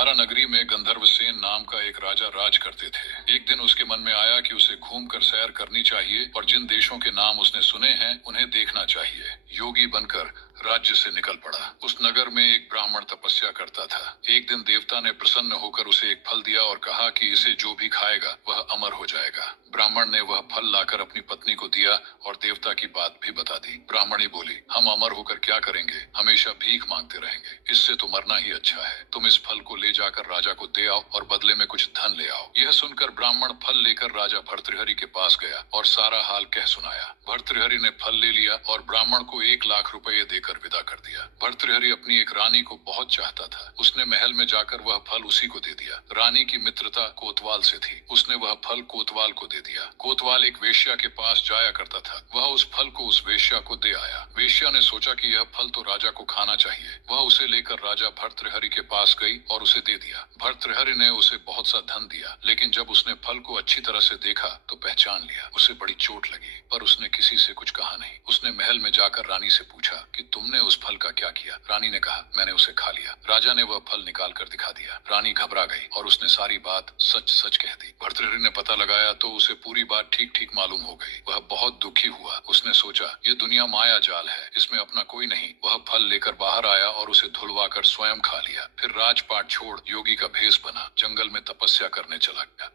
गंधारा नगरी में गंधर्व सेन नाम का एक राजा राज करते थे। एक दिन उसके मन में आया कि उसे घूमकर सैर करनी चाहिए और जिन देशों के नाम उसने सुने हैं उन्हें देखना चाहिए। योगी बनकर राज्य से निकल पड़ा। उस नगर में एक ब्राह्मण तपस्या करता था। एक दिन देवता ने प्रसन्न होकर उसे एक फल दिया और कहा कि इसे जो भी खाएगा वह अमर हो जाएगा। ब्राह्मण ने वह फल लाकर अपनी पत्नी को दिया और देवता की बात भी बता दी। ब्राह्मणी बोली, हम अमर होकर क्या करेंगे, हमेशा भीख मांगते रहेंगे, इससे तो मरना ही अच्छा है। तुम इस फल को ले जाकर राजा को दे आओ और बदले में कुछ धन ले आओ। यह सुनकर ब्राह्मण फल लेकर राजा भर्तृहरि के पास गया और सारा हाल कह सुनाया। भर्तृहरि ने फल ले लिया और ब्राह्मण को 1 लाख रुपए देकर विदा कर दिया। भर्तृहरि अपनी एक रानी को बहुत चाहता था। उसने महल में जाकर वह फल उसी को दे दिया। रानी की मित्रता कोतवाल से थी। उसने वह फल कोतवाल को दे दिया। कोतवाल एक वेश्या के पास जाया करता था। वह उस फल को उस वेश्या को दे आया। वेश्या ने सोचा कि यह फल तो राजा को खाना चाहिए। वह उसे लेकर राजा भर्तृहरि के पास गई और उसे दे दिया। भर्तृहरि ने उसे बहुत सा धन दिया, लेकिन जब उसने फल को अच्छी तरह से देखा तो पहचान लिया। उसे बड़ी चोट लगी, पर उसने किसी से कुछ कहा नहीं। उसने महल में जाकर रानी से पूछा कि तुमने उस फल का क्या किया। रानी ने कहा, मैंने उसे खा लिया। राजा ने वह फल निकाल कर दिखा दिया। रानी घबरा गई और उसने सारी बात सच सच कह दी। भर्तृहरि ने पता लगाया तो उसे पूरी बात ठीक ठीक मालूम हो गई। वह बहुत दुखी हुआ। उसने सोचा, ये दुनिया माया जाल है, इसमें अपना कोई नहीं। वह फल लेकर बाहर आया और उसे धुलवाकर स्वयं खा लिया। फिर राजपाट छोड़ योगी का भेष बना जंगल में तपस्या करने चला गया।